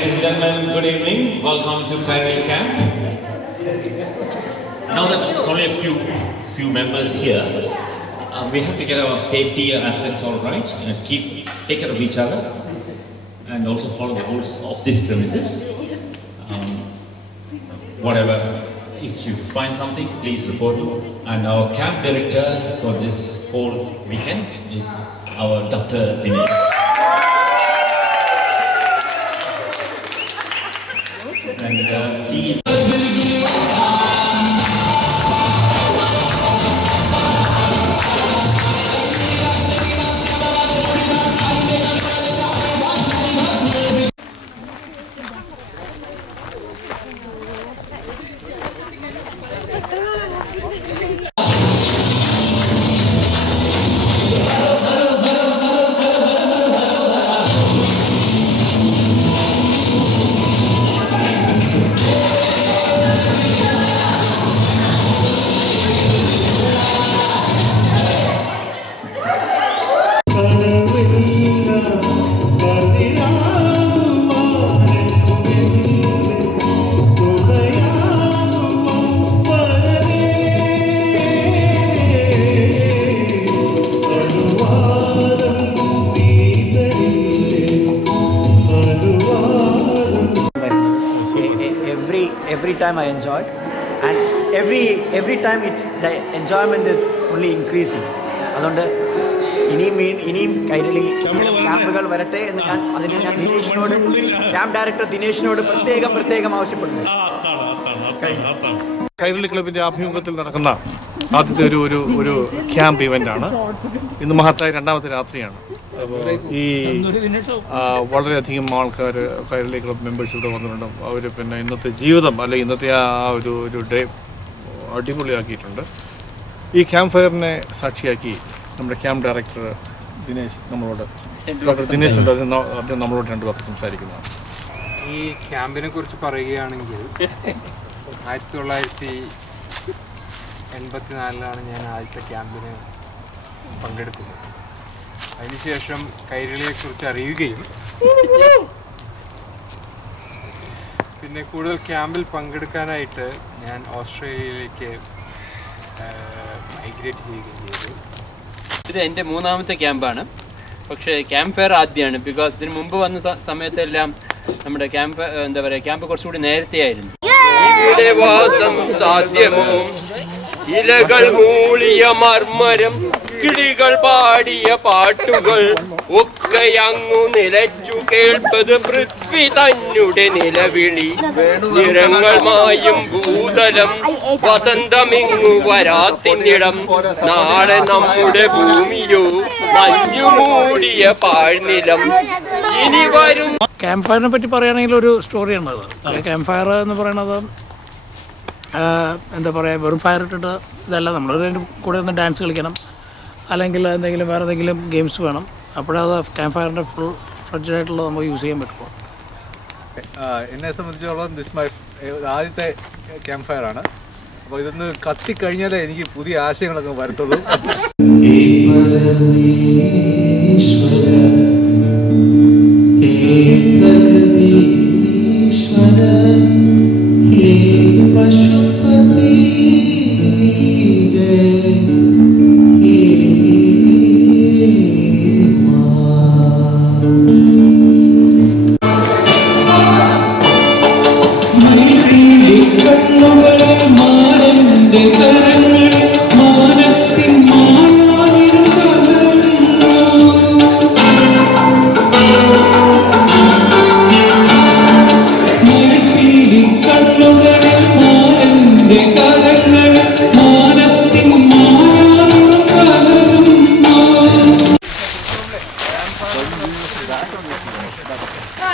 ladies and gentlemen, good evening. Welcome to Kairali Camp. Now that it's only a few members here, we have to get our safety aspects all right and take care of each other and also follow the rules of this premises. Whatever, if you find something, please report it. And our camp director for this whole weekend is our Dr. Dinesh. And he is every time I enjoyed, and every time the enjoyment is only increasing. അതുകൊണ്ട് ഇനിയും കൈരളി ക്യാമ്പുകൾ വരട്ടെ എന്ന് ഞാൻ ദിനേശിനോട്, camp director ദിനേശിനോട് പ്രത്യേകം ആവശ്യപ്പെടുന്നു. കൈരളി ക്ലബിന്റെ ആഭിമുഖ്യത്തിൽ നടക്കുന്ന ആദ്യത്തെ ഒരു ക്യാമ്പ് ഇവന്റാണ്. ഇന്ന് മഹത്തായ രണ്ടാമത്തെ രാത്രിയാണ്. അപ്പോൾ ഈ വളരെയധികം ആൾക്കാർ കൈരളി ക്ലബ് മെമ്പേഴ്സ് ഇവിടെ വന്നിട്ടുണ്ട്. അവർ പിന്നെ ഇന്നത്തെ ജീവിതം അല്ലെങ്കിൽ ഇന്നത്തെ ആ ഒരു ഡേ അടിപൊളിയാക്കിയിട്ടുണ്ട്. ഈ ക്യാമ്പ് ഫയറിനെ സാക്ഷിയാക്കി നമ്മുടെ ക്യാമ്പ് ഡയറക്ടർ ഡോക്ടർ ദിനേശ് ഉണ്ട്. അദ്ദേഹം നമ്മളോട് രണ്ടു വാക്ക് സംസാരിക്കുന്നതാണ്. ഈ ക്യാമ്പിനെ കുറിച്ച് പറയുകയാണെങ്കിൽ 1984 ഞാൻ ആദ്യത്തെ ക്യാമ്പിന് പങ്കെടുക്കുന്നത്. അതിനുശേഷം കൈരളിയെക്കുറിച്ച് അറിയുകയും പിന്നെ കൂടുതൽ ക്യാമ്പിൽ പങ്കെടുക്കാനായിട്ട് ഞാൻ ഓസ്ട്രേലിയയിലേക്ക് മൈഗ്രേറ്റ് ചെയ്യുകയും ചെയ്തു. ഇത് എൻ്റെ മൂന്നാമത്തെ ക്യാമ്പാണ്. പക്ഷേ ക്യാമ്പ് ഫെയർ ആദ്യമാണ്. ബിക്കോസ് ഇതിന് മുമ്പ് വന്ന സമയത്തെല്ലാം നമ്മുടെ ക്യാമ്പ് കുറച്ചുകൂടി നേരത്തെ ആയിരുന്നു. ഇലകൾ മൂളിയ മർമരം, കിളികൾ പാടിയ പാട്ടുകൾ ഒക്കെ അങ്ങു നിലച്ചു കേൾപ്പത് പൃഥ്വി തന്നെ നിലവിളി. നിറങ്ങൾ മായും ഭൂതലം, വസന്തമിങ്ങു വരാത്തിന്നിടം. നാളെ നമ്മുടെ ഭൂമിയോ മഞ്ഞു മൂടിയ പാഴ്നിലം. ഇനി വരും. ക്യാമ്പ് ഫയറിനെ പറ്റി പറയുകയാണെങ്കിൽ ഒരു സ്റ്റോറിയാണ് അത്. ക്യാമ്പ് ഫയർ എന്ന് പറയുന്നത് എന്താ പറയുക, വെറും ഫയർ ഇട്ടിട്ട് ഇതല്ല. നമ്മളതിൻ്റെ കൂടെ ഒന്ന് ഡാൻസ് കളിക്കണം, അല്ലെങ്കിൽ എന്തെങ്കിലും വേറെ എന്തെങ്കിലും ഗെയിംസ് വേണം. അപ്പോഴത് ക്യാമ്പ് ഫയറിൻ്റെ ഫുൾ ഫ്ലഡ്ജായിട്ടുള്ളത് നമുക്ക് യൂസ് ചെയ്യാൻ പറ്റുമോ? എന്നെ സംബന്ധിച്ചോളം ആദ്യത്തെ ക്യാമ്പ് ഫയർ ആണ്. അപ്പോൾ ഇതൊന്ന് കത്തിക്കഴിഞ്ഞാലേ എനിക്ക് പുതിയ ആശയങ്ങളൊക്കെ വരത്തുള്ളൂ.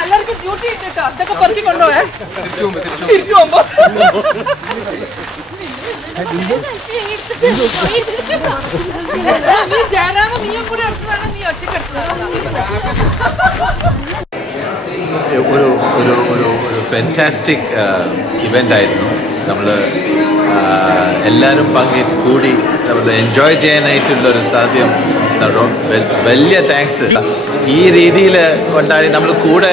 എല്ലാവർക്കും ഡ്യൂട്ടി ഇട്ടിട്ടോ അതൊക്കെ പെറുക്കി കൊണ്ടുപോയേ തിരിച്ചു പോകുമ്പോ നീ ജയറാമ നീയും കൂടെ എടുത്തതാണ്, നീ ഒറ്റയ്ക്ക് എടുത്തതാണ്. ഒരു ഫാന്റാസ്റ്റിക് ഇവൻ്റ് ആയിരുന്നു. നമ്മൾ എല്ലാവരും കൂടി നമ്മൾ എൻജോയ് ചെയ്യാനായിട്ടുള്ളൊരു സാധ്യം വലിയ താങ്ക്സ്. ഈ രീതിയിൽ കൊണ്ടാടി നമ്മൾ കൂടെ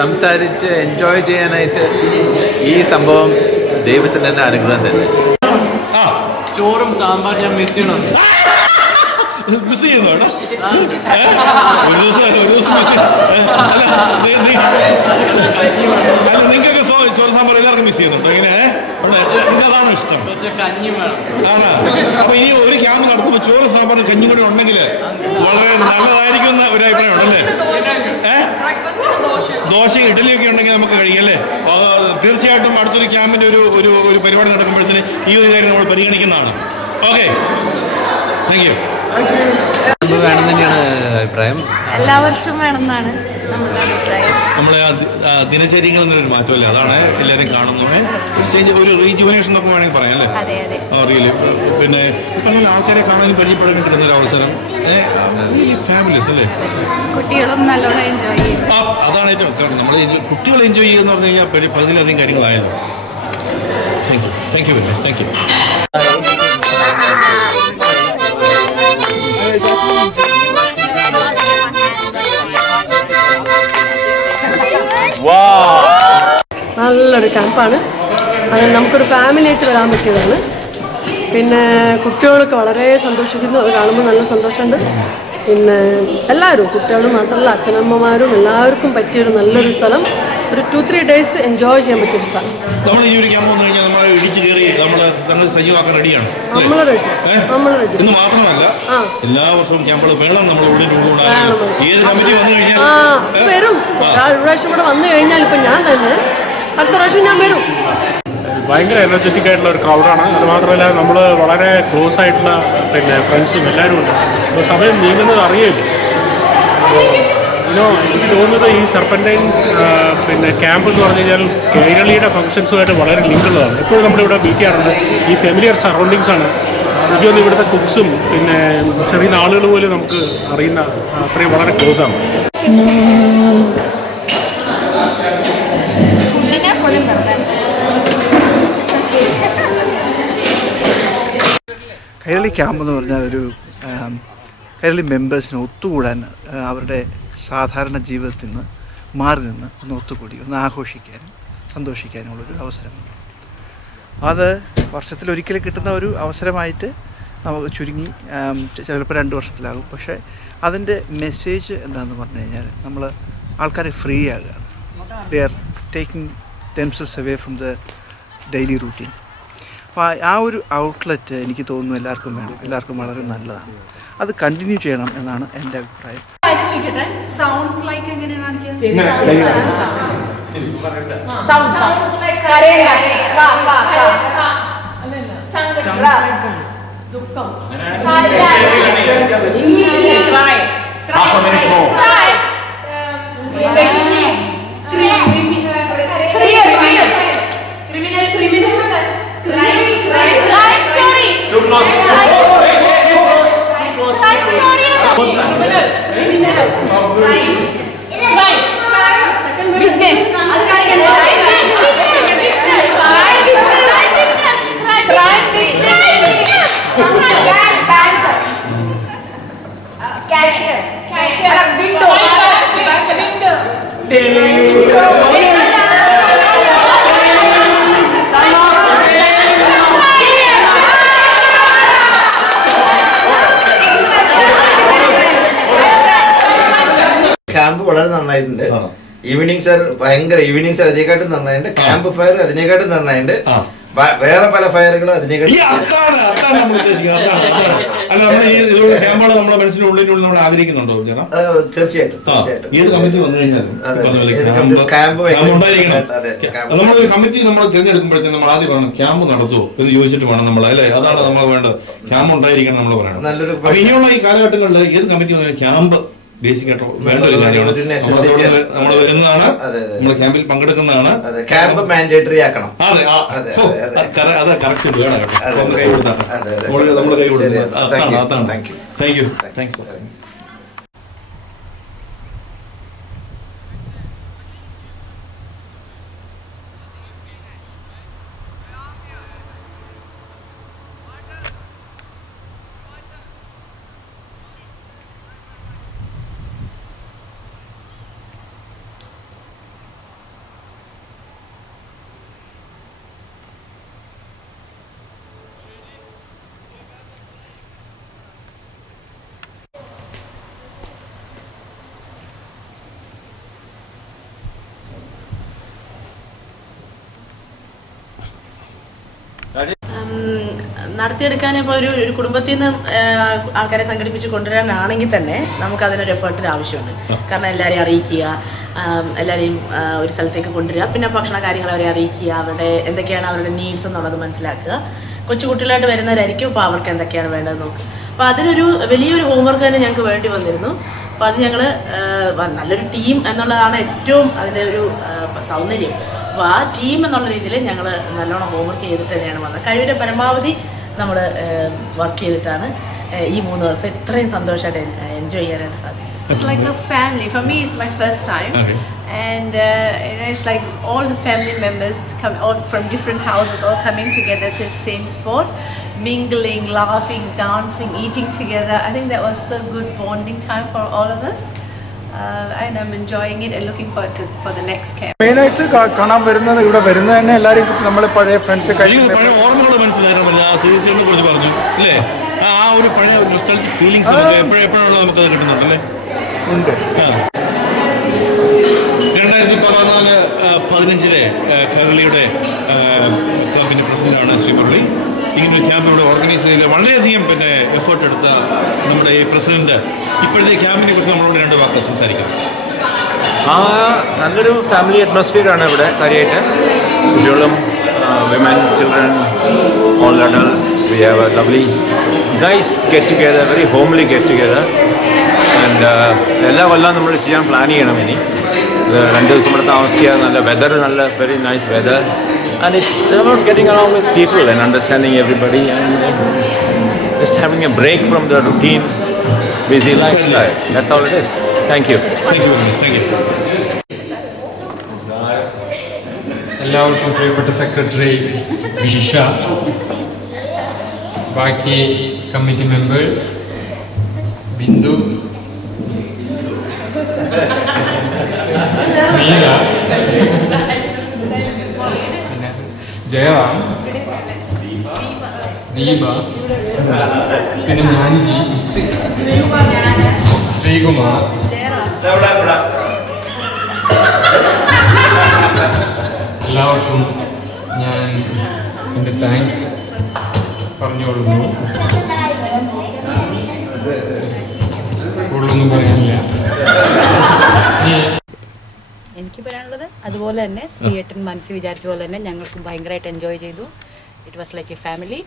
സംസാരിച്ച് എൻജോയ് ചെയ്യാനായിട്ട് ഈ സംഭവം ദൈവത്തിന് തന്നെ അനുഗ്രഹം തന്നെ. ചോറും സാമ്പാർ ഞാൻ മിസ് ചെയ്യണം. മിസ് ചെയ്യുന്നതാണ് നിങ്ങൾക്കൊക്കെ ചോറ് സാമ്പാർ എല്ലാവർക്കും മിസ് ചെയ്യുന്നുണ്ടോ? എങ്ങനെ നിങ്ങൾക്ക് അതാണോ ഇഷ്ടം? ആണ്. അപ്പൊ ഇനി ഒരു ക്യാമ്പ് നടത്തുമ്പോൾ ചോറ് സാമ്പാറും കഞ്ഞി കൂടെ ഉണ്ടെങ്കിൽ വളരെ നല്ലതായിരിക്കുന്ന ഒരു അഭിപ്രായമാണ് അല്ലേ? ദോശ ഇഡലിയൊക്കെ ഉണ്ടെങ്കിൽ നമുക്ക് കഴിയും അല്ലേ? തീർച്ചയായിട്ടും അടുത്തൊരു ക്യാമ്പിന്റെ ഒരു പരിപാടി നടക്കുമ്പോഴത്തേന് ഈ ഒരു കാര്യം നമ്മൾ പരിഗണിക്കുന്നതാണ്. Okay, thank you. വേണം തന്നെയാണ് അഭിപ്രായം. എല്ലാ വർഷവും വേണമെന്നാണ് നമ്മുടെ അഭിപ്രായം. നമ്മുടെ ദിനചര്യങ്ങളിൽ നിന്നൊരു മാറ്റമല്ലേ, അതാണ് എല്ലാവരും കാണുന്നത്. ചേഞ്ച് ഒരു റീജുവനേഷൻ എന്നൊക്കെ വേണമെങ്കിൽ പറയാം അല്ലേ? അറിയില്ലേ? പിന്നെ ഇപ്പം ആൾക്കാരെ കാണാനും പരിചയപ്പെടാൻ കിട്ടുന്ന ഒരു അവസരം. ഫാമിലീസ് അല്ലേ? കുട്ടികളും നല്ലോണം എൻജോയ് ചെയ്യും. അതാണ് ഏറ്റവും കാരണം. നമ്മൾ കുട്ടികൾ എൻജോയ് ചെയ്യുക എന്ന് പറഞ്ഞു കഴിഞ്ഞാൽ പകുതിയിലധികം കാര്യങ്ങളായല്ലോ. Thank you very much. Thank you. നല്ലൊരു ക്യാമ്പാണ്. അങ്ങനെ നമുക്കൊരു ഫാമിലി ആയിട്ട് വരാൻ പറ്റിയതാണ്. പിന്നെ കുട്ടികളൊക്കെ വളരെ സന്തോഷിക്കുന്നു, അത് കാണുമ്പോൾ നല്ല സന്തോഷമുണ്ട്. പിന്നെ എല്ലാവരും, കുട്ടികളും മാത്രമല്ല അച്ഛനമ്മമാരും എല്ലാവർക്കും പറ്റിയൊരു നല്ലൊരു സ്ഥലം. ഒരു 2-3 days എൻജോയ് ചെയ്യാൻ പറ്റിയൊരു സ്ഥലം. നമ്മൾ ഈ ഒരു ക്യാമ്പ് വന്നു കഴിഞ്ഞാൽ നമ്മൾ ഇടിച്ച് കയറി നമ്മൾ സജീവമാക്കാൻ റെഡിയാണ്. നമ്മൾ റെഡി. ഇന്ന് മാത്രമല്ല എല്ലാ വർഷവും ക്യാമ്പുകൾ വേണം. നമ്മൾ ഉള്ളിൽ ഏത് കമ്മിറ്റി വന്നു കഴിഞ്ഞാൽ വരും. ഒരു പ്രാവശ്യം ഇവിടെ വന്നു കഴിഞ്ഞാൽ ഇപ്പം ഞാൻ തന്നെ അടുത്ത പ്രാവശ്യം ഞാൻ വരും. ഭയങ്കര എനർജറ്റിക് ആയിട്ടുള്ള ഒരു ക്രൗഡാണ്. അത് മാത്രമല്ല നമ്മൾ വളരെ ക്ലോസ് ആയിട്ടുള്ള പിന്നെ ഫ്രണ്ട്സും എല്ലാവരും ഉണ്ട്. അപ്പോൾ സമയം നീങ്ങുന്നത് അറിയില്ല. എനിക്ക് തോന്നുന്നത് ഈ സർപ്പൻറ്റൈൻ പിന്നെ ക്യാമ്പ് എന്ന് പറഞ്ഞു കഴിഞ്ഞാൽ കേരളീയുടെ ഫംഗ്ഷൻസുമായിട്ട് വളരെ ലിങ്ക് ഉള്ളതാണ്. എപ്പോഴും നമ്മളിവിടെ മീറ്റ് ചെയ്യാറുണ്ട്. ഈ ഫെമിലിയർ സറൗണ്ടിങ്സ് ആണ്. എനിക്ക് തോന്നുന്നു ഇവിടുത്തെ കുക്സും പിന്നെ ചെറിയ ആളുകൾ പോലും നമുക്ക് അറിയുന്ന അത്രയും വളരെ ക്ലോസ് ആണ്. കൈരളി ക്യാമ്പ് എന്ന് പറഞ്ഞാൽ ഒരു കൈരളി മെമ്പേഴ്സിന് ഒത്തുകൂടാൻ, അവരുടെ സാധാരണ ജീവിതത്തിൽ നിന്ന് മാറി നിന്ന് ഒന്ന് ഒത്തുകൂടി ഒന്ന് ആഘോഷിക്കാനും സന്തോഷിക്കാനുമുള്ളൊരു അവസരമാണ്. അത് വർഷത്തിലൊരിക്കൽ കിട്ടുന്ന ഒരു അവസരമായിട്ട് നമുക്ക് ചുരുങ്ങി ചിലപ്പോൾ 2 വർഷത്തിലാകും. പക്ഷേ അതിൻ്റെ മെസ്സേജ് എന്താണെന്ന് പറഞ്ഞു കഴിഞ്ഞാൽ നമ്മൾ ആൾക്കാരെ ഫ്രീ ആകുകയാണ്. They are taking themselves away from the daily routine. അപ്പോൾ ആ ഒരു ഔട്ട്ലെറ്റ് എനിക്ക് തോന്നുന്നു എല്ലാവർക്കും വേണം, എല്ലാവർക്കും വളരെ നല്ലതാണ്. അത് കണ്ടിന്യൂ ചെയ്യണം എന്നാണ് എൻ്റെ അഭിപ്രായം. സൗണ്ട്സ് ലൈക്ക് എങ്ങനെയാണ് ക്യാമ്പ് വളരെ നന്നായിട്ടുണ്ട്. ഈവനിങ്സ് ഭയങ്കര ഈവനിങ്സ് അതിനെക്കാട്ടും നന്നായിട്ടുണ്ട്. ക്യാമ്പ് ഫയർ അതിനെക്കാട്ടും നന്നായിട്ടുണ്ട്. വേറെ പല ഫയറുകളും അതിനെക്കാട്ടും തീർച്ചയായിട്ടും കമ്മിറ്റി നമ്മൾ തിരഞ്ഞെടുക്കുമ്പോഴത്തേക്കും നമ്മൾ ആദ്യം പറയണം ക്യാമ്പ് നടത്തുമോ എന്ന് ചോദിച്ചിട്ട് വേണം നമ്മൾ, അല്ലേ? അതാണ് നമ്മൾ വേണ്ടത്. ക്യാമ്പ് ഉണ്ടായിരിക്കണം നമ്മൾ പറയണം. നല്ലൊരു ഇനിയുള്ള ഈ കാലഘട്ടങ്ങളിൽ ഏത് കമ്മിറ്റി ക്യാമ്പ് ബേസിക് ആയിട്ട് വേണ്ട ഒരു കാര്യമാണ്. നമ്മൾ വരുന്നതാണ്, നമ്മൾ ക്യാമ്പിൽ പങ്കെടുക്കുന്നതാണ്. ക്യാമ്പ് മാൻഡേറ്ററി ആക്കണം. അതെ, അത് കറക്റ്റ് വേണം കേട്ടോ. നമ്മൾ കൈ കൊടുത്താണ്, നമ്മൾ കൈ കൊടുത്താണ്. Thank you. താങ്ക്സ്. നടത്തിയെടുക്കാൻ ഇപ്പോൾ ഒരു കുടുംബത്തിൽ നിന്ന് ആൾക്കാരെ സംഘടിപ്പിച്ച് കൊണ്ടുവരാനാണെങ്കിൽ തന്നെ നമുക്ക് അതിനൊരു എഫേർട്ടിന് ആവശ്യമുണ്ട്. കാരണം എല്ലാവരെയും അറിയിക്കുക, എല്ലാവരെയും ഒരു സ്ഥലത്തേക്ക് കൊണ്ടുവരിക, പിന്നെ ഭക്ഷണ കാര്യങ്ങൾ അവരെ അറിയിക്കുക, അവരുടെ എന്തൊക്കെയാണ് അവരുടെ നീഡ്സ് എന്നുള്ളത് മനസ്സിലാക്കുക. കൊച്ചു കുട്ടികളായിട്ട് വരുന്നവരായിരിക്കും, അപ്പോൾ അവർക്ക് എന്തൊക്കെയാണ് വേണ്ടത് നോക്കുക. അപ്പോൾ അതിനൊരു വലിയൊരു ഹോംവർക്ക് തന്നെ ഞങ്ങൾക്ക് വേണ്ടി വന്നിരുന്നു. അപ്പോൾ അത് ഞങ്ങൾ നല്ലൊരു ടീം എന്നുള്ളതാണ് ഏറ്റവും അതിൻ്റെ ഒരു സൗന്ദര്യം. അപ്പോൾ ആ ടീം എന്നുള്ള രീതിയിൽ ഞങ്ങൾ നല്ലോണം ഹോംവർക്ക് ചെയ്തിട്ട് തന്നെയാണ് വന്നത്. കഴിവിൻ്റെ പരമാവധി നമ്മൾ വർക്ക് ചെയ്തിട്ടാണ് ഈ 3 ദിവസം ഇത്രയും സന്തോഷമായിട്ട് എൻജോയ് ചെയ്യാനായിട്ട് സാധിച്ചത്. It's like a family. For me, it's my first time. Okay. And it's like all the family members come all from different houses, all coming together to the same spot, mingling, laughing, dancing, eating together. I think that was a good bonding time for all of us. And I'm enjoying it and looking forward to for the next camp. മെയിനായിട്ട് കാണാൻ വരുന്നത് ഇവിടെ വരുന്നത് തന്നെ എല്ലാവരും നമ്മൾ പഴയ friends ഓർമ്മകൾ മനസ്സിലായിരുന്നു. ആ സീരീസിനെ കുറിച്ച് പറഞ്ഞു അല്ലേ? ആ ഒരു പഴയ നൊസ്റ്റാൾജിക് ഫീലിംഗ്സ് എപ്പോഴുള്ള നമുക്കത് കിട്ടുന്നുണ്ടല്ലേ? ഉണ്ട്. 2014-15 കൈരളിയുടെ ക്ലബിൻ്റെ പ്രസിഡന്റാണ് ശ്രീ മുരളി. ഇങ്ങനൊരു ക്യാമ്പ് ഇവിടെ ഓർഗനൈസ് ചെയ്ത് വളരെയധികം എഫേർട്ട് എടുത്ത നമ്മുടെ ഈ പ്രസിഡന്റ് ഇപ്പോഴത്തെ ക്യാമ്പിനെ കുറിച്ച് നമ്മളോട് 2 വാക്ക് സംസാരിക്കാം. നല്ലൊരു ഫാമിലി അറ്റ്മോസ്ഫിയറാണ് ഇവിടെ കാര്യമായിട്ട്. കുട്ടികളും women, children, all adults. We have A lovely nice get together, very homely get together. And എല്ലാ കൊല്ലം നമ്മൾ ചെയ്യാൻ പ്ലാൻ ചെയ്യണം. ഇനി 2 ദിവസം ഇവിടെ താമസിക്കുക. നല്ല വെതർ, നല്ല very nice weather. And it's about getting along with people and understanding everybody and just having a break from the routine, busy lifestyle. That's all it is. Thank you. Thank you very much. Thank you. എല്ലാവർക്കും പ്രിയപ്പെട്ട secretary വിഷ, ബാക്കി committee members, Bindu, നീല, ജയറാം, ദീപ, പിന്നെ ഞാൻജി, ശ്രീകുമാർ, എല്ലാവർക്കും ഞാൻ എൻ്റെ thanks പറഞ്ഞുകൊള്ളുന്നു. കൂടുതലൊന്നും പറയാനില്ല. എനിക്ക് പറയാനുള്ളത് അതുപോലെ തന്നെ ശ്രീയേട്ടൻ മനസ്സിൽ വിചാരിച്ച പോലെ തന്നെ ഞങ്ങൾക്ക് ഭയങ്കരമായിട്ട് എൻജോയ് ചെയ്തു. It was like A family.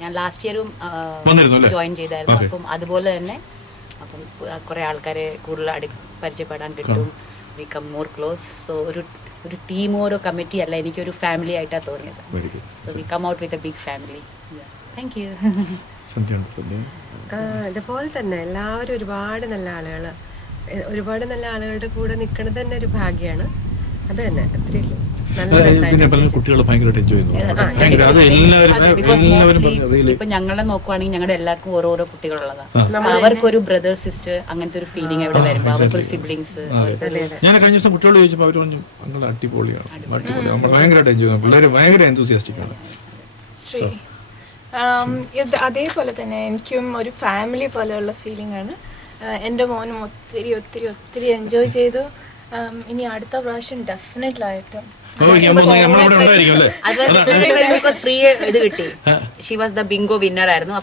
ഞാൻ ലാസ്റ്റ് ഇയറും ജോയിൻ ചെയ്തായിരുന്നു. അപ്പം അതുപോലെ തന്നെ അപ്പം കുറേ ആൾക്കാരെ കൂടുതൽ പരിചയപ്പെടാൻ കിട്ടും. We come more close. So ഒരു ടീമോ ഒരു കമ്മിറ്റി അല്ല, എനിക്കൊരു ഫാമിലി ആയിട്ടാണ് തോന്നിയത്. So we come out with a big family. Thank you. അതുപോലെ തന്നെ എല്ലാവരും ഒരുപാട് നല്ല ആളുകളുടെ കൂടെ നിൽക്കുന്നത് തന്നെ ഒരു ഭാഗ്യമാണ്. അത് തന്നെ അത്രയേ ഉള്ളൂ. കുട്ടികൾ ഭയങ്കരമായിട്ട് എൻജോയ് ചെയ്യുന്നു. ഇപ്പൊ ഞങ്ങളെ നോക്കുവാണെങ്കിൽ ഞങ്ങളുടെ എല്ലാവർക്കും ഓരോരോ കുട്ടികളുള്ളതാണ്. അവർക്കൊരു ബ്രദർ സിസ്റ്റർ അങ്ങനത്തെ ഒരു ഫീലിംഗ് ഇവിടെ വരുമ്പോ അവർക്കൊരു സിബ്ലിങ്സ്. ഞാൻ കഴിഞ്ഞ ദിവസം കുട്ടികളോട് ചോദിച്ചപ്പോൾ അവർ പറഞ്ഞു ഞങ്ങൾ അടിപൊളിയാണ്, നമ്മൾ ഭയങ്കരമായിട്ട് എൻജോയ് ചെയ്യുന്നു. പിള്ളേർ ഭയങ്കര എന്തൂസിയാസ്റ്റിക് ആണ്. അതേപോലെ തന്നെ എനിക്കും ഒരു ഫാമിലി പോലെയുള്ള ഫീലിംഗ് ആണ്. എൻ്റെ മോനും ഒത്തിരി ഒത്തിരി ഒത്തിരി എൻജോയ് ചെയ്തു. ഇനി അടുത്ത പ്രാവശ്യം ഡെഫിനറ്റ്ലായിട്ടും ഫ്രീ ഇത് കിട്ടി. She was the Bingo winner ആയിരുന്നു.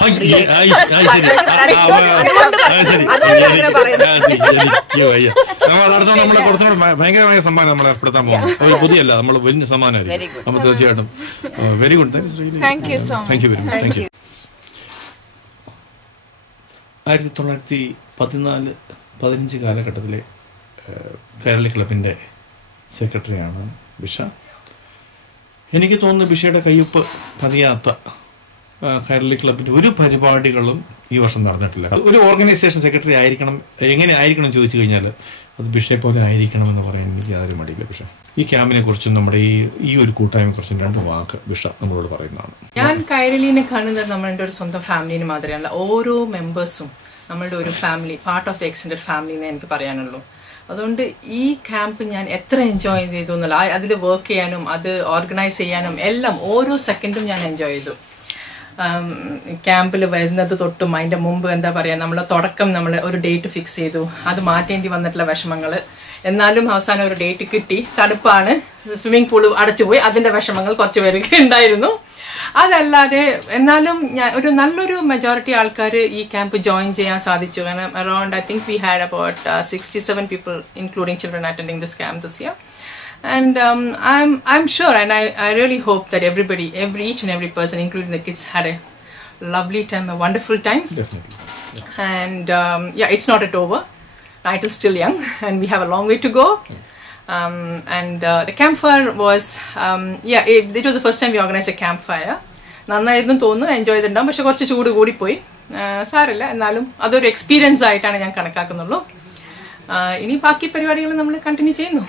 ഭയങ്കരമായ സമ്മാനം നമ്മളെ പെടുത്താൻ പോകും. ഒരു പുതിയല്ല, നമ്മൾ വലിയ സമ്മാനമായിരിക്കും. നമ്മൾ തീർച്ചയായിട്ടും very good. Thank you so much. 1914-15 കാലഘട്ടത്തിലെ കൈരളി ക്ലബിൻ്റെ സെക്രട്ടറിയാണ് ബിഷ. എനിക്ക് തോന്നുന്നു ബിഷയുടെ കയ്യൊപ്പ് പതിയാത്ത കൈരളി ക്ലബിൻ്റെ ഒരു പരിപാടികളും ഈ വർഷം നടന്നിട്ടില്ല. ഒരു ഓർഗനൈസേഷൻ സെക്രട്ടറി ആയിരിക്കണം, എങ്ങനെ ആയിരിക്കണം ചോദിച്ചു കഴിഞ്ഞാൽ അത് ബിഷയെ പോലെ ആയിരിക്കണം എന്ന് പറയാൻ എനിക്ക് യാതൊരു മടിയില്ല. ബിഷ, ഈ ക്യാമ്പിനെ കുറിച്ചും നമ്മുടെ ഈ ഒരു കൂട്ടായ്മയെ കുറിച്ചും 2 വാക്ക് ബിഷ നമ്മളോട് പറയുന്നതാണ്. ഞാൻ കൈരളിനെ കാണുന്നത് നമ്മളുടെ ഒരു സ്വന്തം ഫാമിലിന് മാതിരിയല്ല. ഓരോ മെമ്പേഴ്സും നമ്മളുടെ ഒരു family, part of the extended family എന്നേ എനിക്ക് പറയാനുള്ളൂ. അതുകൊണ്ട് ഈ ക്യാമ്പ് ഞാൻ എത്ര എൻജോയ് ചെയ്തു എന്നല്ല, അതിൽ വർക്ക് ചെയ്യാനും അത് ഓർഗനൈസ് ചെയ്യാനും എല്ലാം ഓരോ സെക്കൻഡും ഞാൻ എൻജോയ് ചെയ്തു. ക്യാമ്പിൽ വരുന്നത് തൊട്ടും അതിൻ്റെ മുമ്പ് എന്താ പറയുക, നമ്മൾ തുടക്കം നമ്മൾ ഒരു ഡേറ്റ് ഫിക്സ് ചെയ്തു, അത് മാറ്റേണ്ടി വന്നിട്ടുള്ള വിഷമങ്ങൾ. എന്നാലും അവസാനം ഒരു ഡേറ്റ് കിട്ടി. തണുപ്പാണ്, സ്വിമ്മിംഗ് പൂള് അടച്ചുപോയി, അതിൻ്റെ വിഷമങ്ങൾ കുറച്ച് പേർക്ക് ഉണ്ടായിരുന്നു. അതല്ലാതെ എന്നാലും ഒരു നല്ലൊരു മെജോറിറ്റി ആൾക്കാർ ഈ ക്യാമ്പ് ജോയിൻ ചെയ്യാൻ സാധിച്ചു. കാരണം around I think we had about 67 people including children attending this camp this year. And I'm sure, and I really hope that each and every person, including the kids, had a lovely time, a wonderful time. Definitely. And it's not at over. Night is still young, and we have a long way to go. And the campfire was, it was the first time we organized a campfire. നന്നായിരുന്നു തോന്നുന്നു, enjoy ചെയ്തിട്ടുണ്ടാകും. പക്ഷെ കുറച്ച് ചൂട് കൂടിപ്പോയി, സാരമില്ല. എന്നാലും അതൊരു എക്സ്പീരിയൻസ് ആയിട്ടാണ് ഞാൻ കണക്കാക്കുന്നുള്ളൂ. ഇനി ബാക്കി പരിപാടികൾ നമ്മൾ കണ്ടിന്യൂ ചെയ്യുന്നു.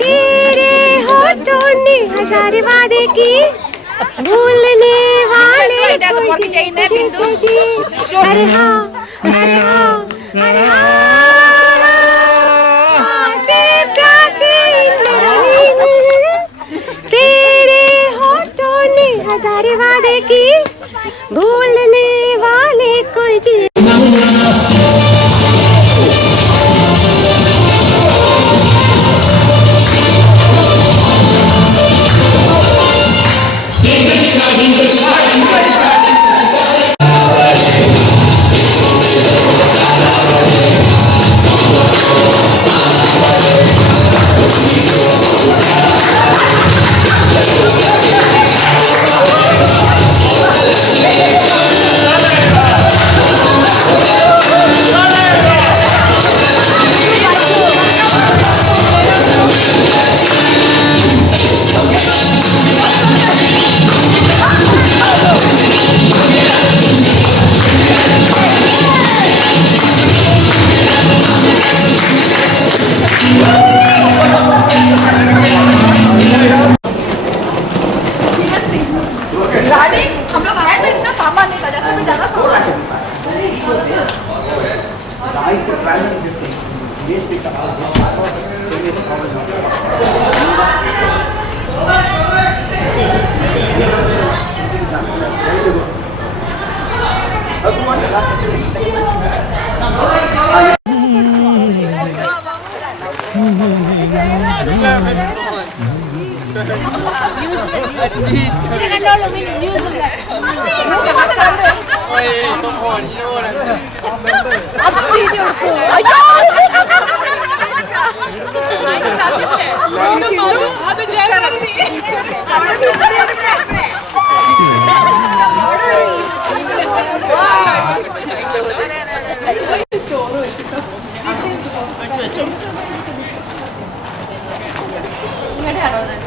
तेरे होठों ने हजार वादे की, भूलने वाले कोई अरे हाँ अरे हाँ अरे हाँ, तेरे होठों ने हजार वादे की, भूलने वाले कोई चीज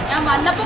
ഞാൻ വന്നപ്പോ